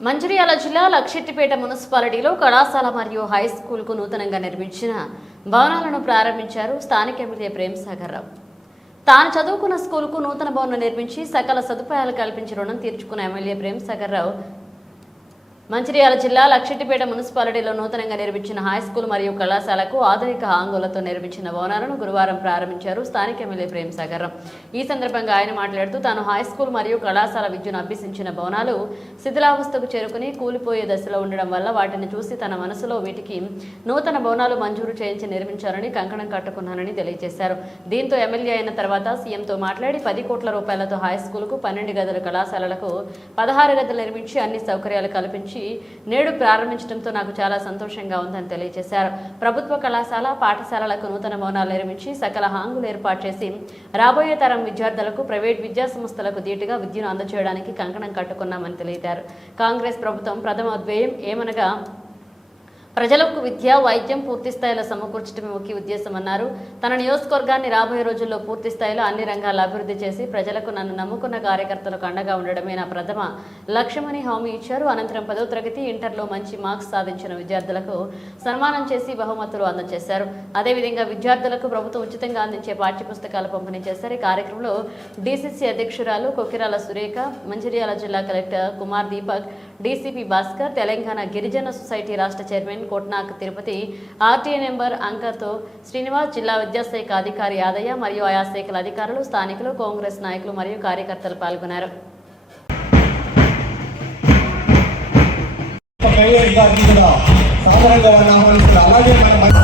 మంచిర్యాల జిల్లా లక్షెట్టిపేట మున్సిపాలిటీలో కళాశాల మరియు హై స్కూల్కు నూతనంగా నిర్మించిన భవనాలను ప్రారంభించారు స్థానిక ఎమ్మెల్యే ప్రేమసాగర్ రావు తాను చదువుకున్న స్కూల్కు నూతన భవనం నిర్మించి సకల సదుపాయాలు కల్పించి రుణం తీర్చుకున్న ఎమ్మెల్యే ప్రేమసాగర్ రావు మంచిర్యాల జిల్లా లక్షిటిపేట మున్సిపాలిటీలో నూతనంగా నిర్మించిన హై స్కూల్ మరియు కళాశాలకు ఆధునిక హాంగులతో నిర్మించిన భవనాలను గురువారం ప్రారంభించారు స్థానిక ఎమ్మెల్యే ప్రేమసాగర్ రావు. ఈ సందర్భంగా ఆయన మాట్లాడుతూ తాను హై స్కూల్ మరియు కళాశాల విద్యను అభ్యసించిన భవనాలు శిథిలావస్థకు చేరుకుని కూలిపోయే దశలో ఉండడం వల్ల వాటిని చూసి తన మనసులో వీటికి నూతన భవనాలు మంజూరు చేయించి నిర్మించాలని కంకణం కట్టుకున్నానని తెలియజేశారు దీంతో ఎమ్మెల్యే అయిన తర్వాత సీఎంతో మాట్లాడి పది కోట్ల రూపాయలతో హై స్కూల్కు పన్నెండు గదుల కళాశాలలకు పదహారు గదులు నిర్మించి అన్ని సౌకర్యాలు కల్పించి నేడు ప్రారంభించడంతో నాకు చాలా సంతోషంగా ఉందని తెలియజేశారు. ప్రభుత్వ కళాశాల పాఠశాలలకు నూతన భవనాలు నిర్మించి సకల హాంగులు ఏర్పాటు చేసి రాబోయే తరం విద్యార్థులకు ప్రైవేట్ విద్యా సంస్థలకు ధీటుగా విద్యను అందజేయడానికి కంకణం కట్టుకున్నామని తెలిపారు కాంగ్రెస్ ప్రభుత్వం ప్రథమ ధ్యేయం ఏమనగా ప్రజలకు విద్య వైద్యం పూర్తి స్థాయిలో సమకూర్చడమే ముఖ్య ఉద్దేశమన్నారు. తన నియోజకవర్గాన్ని రాబోయే రోజుల్లో పూర్తి స్థాయిలో అన్ని రంగాల అభివృద్ధి చేసి ప్రజలకు నన్ను నమ్ముకున్న కార్యకర్తలకు అండగా ఉండడమే నా ప్రథమ లక్ష్యమని హామీ ఇచ్చారు. అనంతరం పదో తరగతి ఇంటర్లో మంచి మార్క్స్ సాధించిన విద్యార్థులకు సన్మానం చేసి బహుమతులు అందజేశారు. అదేవిధంగా విద్యార్థులకు ప్రభుత్వం ఉచితంగా అందించే పాఠ్యపుస్తకాలు పంపిణీ చేశారు. ఈ కార్యక్రమంలో డీసీసీ అధ్యక్షురాలు కొకిరాల సురేఖ మంచిర్యాల జిల్లా కలెక్టర్ కుమార్ దీపక్ డీసీపీ భాస్కర్ తెలంగాణ గిరిజన సొసైటీ రాష్ట్ర chairman Kotnak Tirupati RTA number అంకర్తో Srinivas జిల్లా విద్యాశాఖ అధికారి యాదయ్య మరియు ఆయా శాఖల అధికారులు స్థానికులు కాంగ్రెస్ నాయకులు మరియు కార్యకర్తలు పాల్గొన్నారు. సాధారణంగా ఆహ్వానిస్తున్నారు అలాగే మన-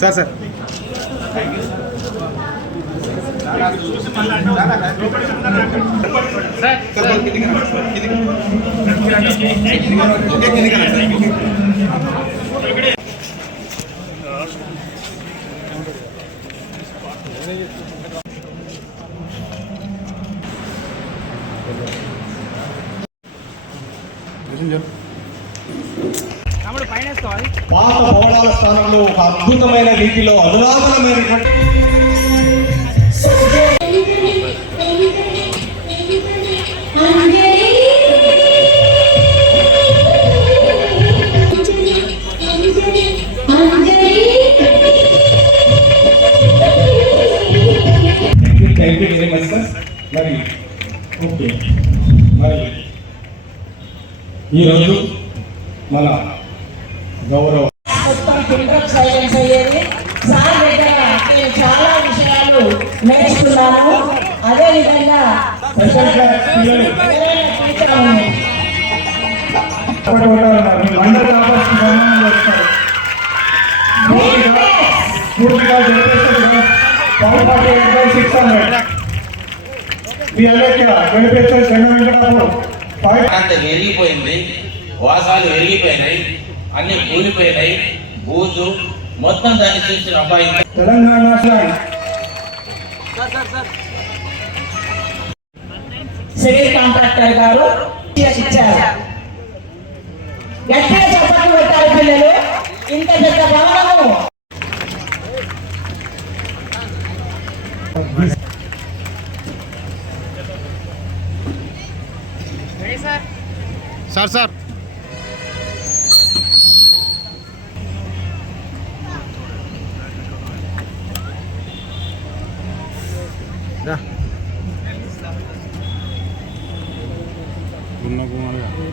సార్ సార్ పాత భవనాల స్థానంలో ఒక అద్భుతమైన రీతిలో అధునాతనమైనటువంటి మరి ఓకే మరి ఈరోజు మన గౌరవ సైలెన్స్ అయ్యేది సార్ దగ్గర నేను చాలా విషయాలు నేర్చుకున్నాను అదే విధంగా అంత విరిగిపోయింది వాసాలు విరిగిపోయినాయి అన్ని కూలిపోయినాయి. బూజు మొత్తం దాన్ని చూసిన అబ్బాయి. తెలంగాణ సివిల్ కాంట్రాక్టర్ గారు ఇచ్చారు. గట్టిగా చెప్పట్లు పెట్టాలి పిల్లలు. ఇంత పెద్ద భవనము సార్ సార్. જા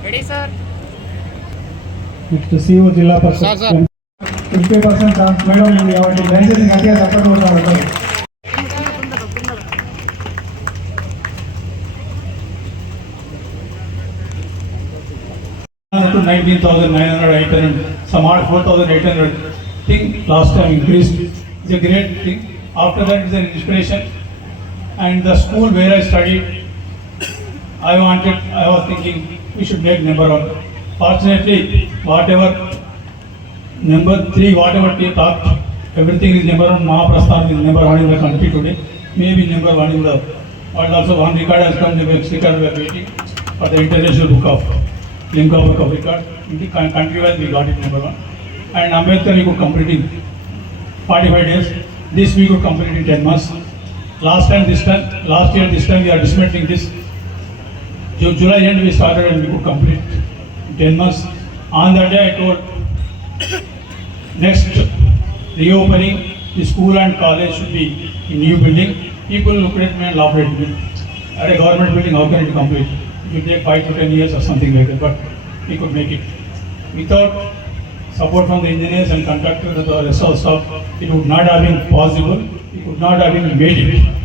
રેડી સર ಇಷ್ಟು ಸಿಒ ಜಿಲ್ಲಾ ಪರಿಷತ್ ಫಿಫ್ಟಿ ಪರ್ಸೆಂಟ್ ಮೇಡಮ್ ನಿಮ್ಗೆ ಯಾವತ್ತು ಬ್ಯಾಂಕಿಂಗ್ ಅತಿಯಾದ ಅಪ್ಡೇಟ್ ಮಾಡ್ತಾರೆ to 19,900 some are 4,800 thing last time increased. It's a great thing. After that, it's an inspiration And the school where I studied, I wanted, I was thinking we should make number one. Fortunately, whatever number three, whatever they talked, everything is number one. Mahaprasthan is number one in the country today. Maybe number one in the world also. One record has come, the record we are waiting for the international book of Limca book of record. In the country wise, we got it number one. And Ambedkar we could complete in 45 days. This we could complete in 10 months. Last time, this time, last year, this time we are dismantling this. Ju- July end we started and we could complete 10 months. On that day I told next reopening, the school and college should be in new building. People look at me and laugh at me. At a government building, how can it complete? It will take five to ten years or something like that, but we could make it. Without support from the engineers and contractors and the rest of the staff, it would not have been possible. It would not have been made it.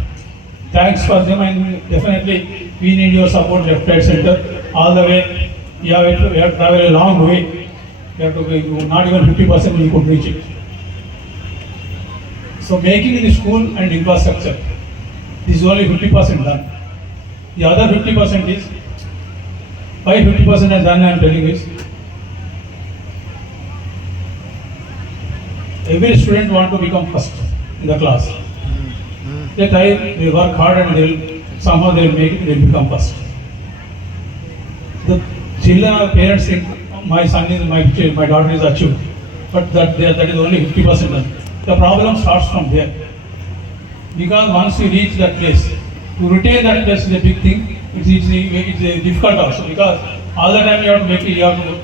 Thanks for them and definitely we need your support left, right, center, all the way. You have to, have to travel a long way. You have to be, not even fifty percent you could reach it. So making the school and infrastructure, this is only fifty percent done. The other fifty percent is, why fifty percent is done I am telling is, every student want to become first in the class. They try, they work hard and they'll, somehow they'll make it, they'll become first. The children parents think, my son is, my, my daughter is achieved, but that, that is only fifty percent done. The problem starts from there. Because once you reach that place, to retain that place is a big thing, it's, it's, it's difficult also, because all the time you have to make you have to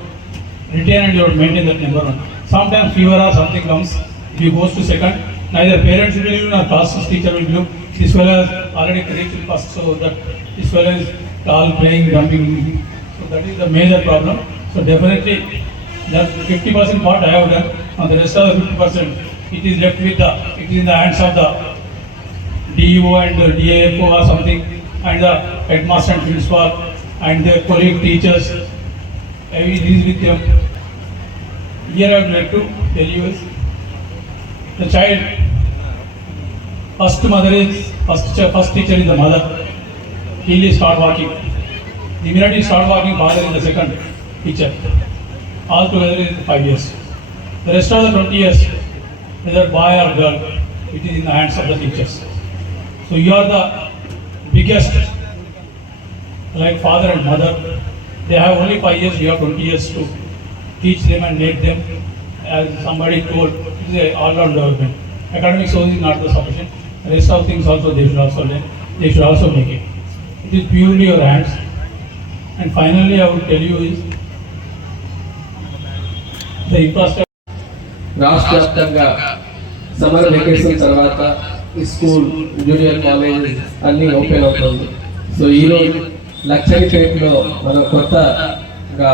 retain and you have to maintain that number one. Sometimes fever or something comes, if you goes to second, neither parents will believe nor classes teacher will believe, this fellow has already reached first, so that this fellow is all playing, dumping, so that is the major problem. So definitely, that fifty percent part I have done, on the rest of the fifty percent, it is left with the, it is in the hands of the DEO and the DAFO or something, and the headmaster and principal, and their colleague teachers, it is with them. Here I would like to tell you is, the child, first mother is, first, first teacher is the mother, he will start walking. The minute he start walking, father is the second teacher. All together is five years. The rest of the twenty years, whether boy or girl, it is in the hands of the teachers. So you are the biggest, like father and mother. They have only five years, you have twenty years to teach them and make them, as somebody told, it is a all-round development. Academics only is not the sufficient, rest of things also they should also learn, they should also make it. It is purely your hands. And finally, I would tell you is, the infrastructure రాష్ట్ర వ్యాప్తంగా summer vacation తర్వాత school junior college అన్నీ open అవుతుంది so ఈరోజు లక్షరిపేటలో మనం కొత్తగా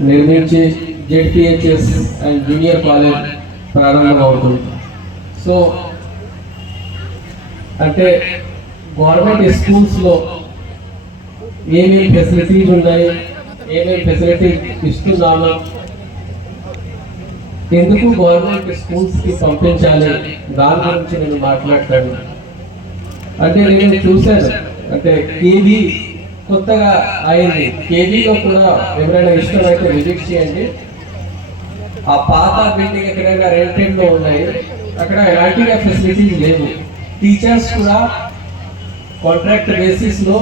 నిర్మించి జెడ్పిహెచ్ఎస్ అండ్ జూనియర్ కాలేజ్ ప్రారంభమవుతుంది. సో అంటే గవర్నమెంట్ స్కూల్స్లో ఏమేమి ఫెసిలిటీస్ ఉన్నాయి ఏమేమి ఫెసిలిటీ ఇస్తున్నాము ఎందుకు గవర్నమెంట్ స్కూల్స్కి పంపించాలి? దాని గురించి నేను మాట్లాడతాను. అంటే నేను చూశాను అంటే కేవీ కొత్తగా అయింది. కేవీలో కూడా ఎవరైనా ఇష్టమైతే విజిట్ చేయండి. ఆ పాత బిల్డింగ్ ఎక్కడైనా రెంటెడ్లో ఉన్నాయి. అక్కడ ఎలాంటిగా ఫెసిలిటీస్ లేవు. టీచర్స్ కూడా కాంట్రాక్ట్ బేసిస్లో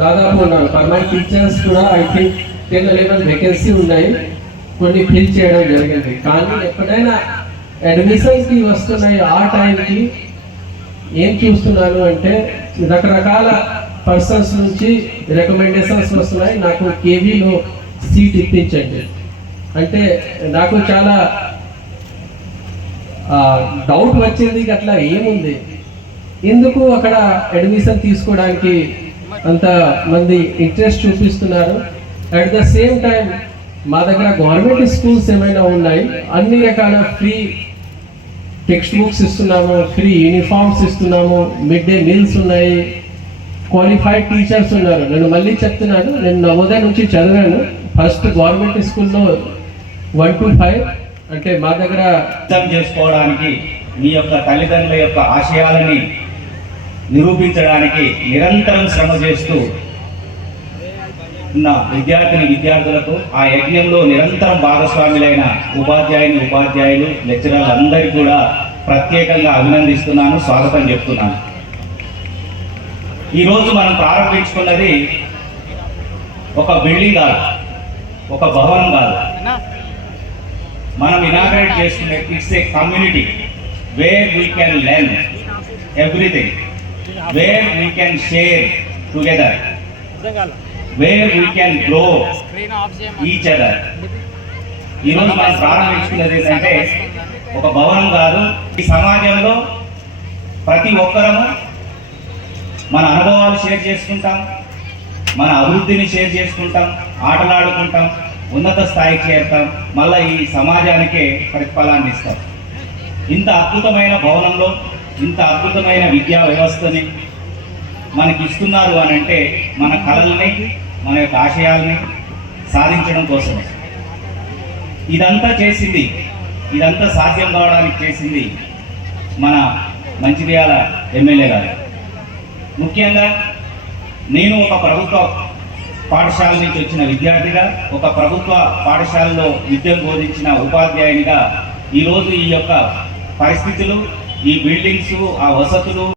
దాదాపు ఉన్నారు. పర్మనెంట్ టీచర్స్ కూడా I think ten eleven vacancy ఉన్నాయి. కొన్ని ఫిల్ చేయడం జరిగింది. కానీ ఎప్పుడైనా అడ్మిషన్స్కి వస్తున్నాయి ఆ టైంకి ఏం చూస్తున్నాను అంటే రకరకాల పర్సన్స్ నుంచి రికమెండేషన్స్ వస్తున్నాయి. నాకు కేవీలో సీట్ ఇప్పించండి. అంటే నాకు చాలా డౌట్ వచ్చింది అట్లా ఏముంది? ఎందుకు అక్కడ అడ్మిషన్ తీసుకోవడానికి అంత మంది ఇంట్రెస్ట్ చూపిస్తున్నారు? అట్ ద సేమ్ టైం మా దగ్గర గవర్నమెంట్ స్కూల్స్ ఏమైనా ఉన్నాయి? అన్ని రకాల ఫ్రీ టెక్స్ట్ బుక్స్ ఇస్తున్నాము ఫ్రీ యూనిఫామ్స్ ఇస్తున్నాము మిడ్ డే మీల్స్ ఉన్నాయి. క్వాలిఫైడ్ టీచర్స్ ఉన్నారు. నేను మళ్ళీ చెప్తున్నాను నేను నవోదయ నుంచి చదివాను. ఫస్ట్ గవర్నమెంట్ స్కూల్లో వన్ టు ఫైవ్ అంటే మా దగ్గర అర్థం చేసుకోవడానికి మీ యొక్క తల్లిదండ్రుల యొక్క ఆశయాలని నిరూపించడానికి నిరంతరం శ్రమ చేస్తూ ఉన్న విద్యార్థిని విద్యార్థులకు ఆ యజ్ఞంలో నిరంతరం భాగస్వాములైన ఉపాధ్యాయుని ఉపాధ్యాయులు లెక్చరర్లు అందరికీ కూడా ప్రత్యేకంగా అభినందిస్తున్నాను స్వాగతం చెప్తున్నాను. ఈరోజు మనం ప్రారంభించుకున్నది ఒక బిల్డింగ్ కాదు ఒక భవనం కాదు. మనం ఇనాగ్రేట్ చేసుకునే it's a community where we can learn everything where we can share together where we can grow each other ఈరోజు మనం ప్రారంభించుకున్నది ఏంటంటే ఒక భవనం కాదు ఈ సమాజంలో ప్రతి ఒక్కరము మన అనుభవాలు షేర్ చేసుకుంటాం మన అభివృద్ధిని షేర్ చేసుకుంటాం ఆటలాడుకుంటాం ఉన్నత స్థాయికి చేరుతాం మళ్ళీ ఈ సమాజానికే ప్రతిఫలాన్ని ఇస్తాం. ఇంత అద్భుతమైన భవనంలో ఇంత అద్భుతమైన విద్యా వ్యవస్థని మనకి ఇస్తున్నారు అని అంటే మన కళల్ని మన యొక్క ఆశయాల్ని సాధించడం కోసమే. ఇదంతా చేసింది ఇదంతా సాధ్యం కావడానికి చేసింది మన మంచిర్యాల ఎమ్మెల్యే గారు. ముఖ్యంగా నేను ఒక ప్రభుత్వ పాఠశాల నుంచి వచ్చిన విద్యార్థిగా ఒక ప్రభుత్వ పాఠశాలలో విద్యను బోధించిన ఉపాధ్యాయునిగా ఈరోజు ఈ యొక్క పరిస్థితులు ఈ బిల్డింగ్స్ ఆ వసతులు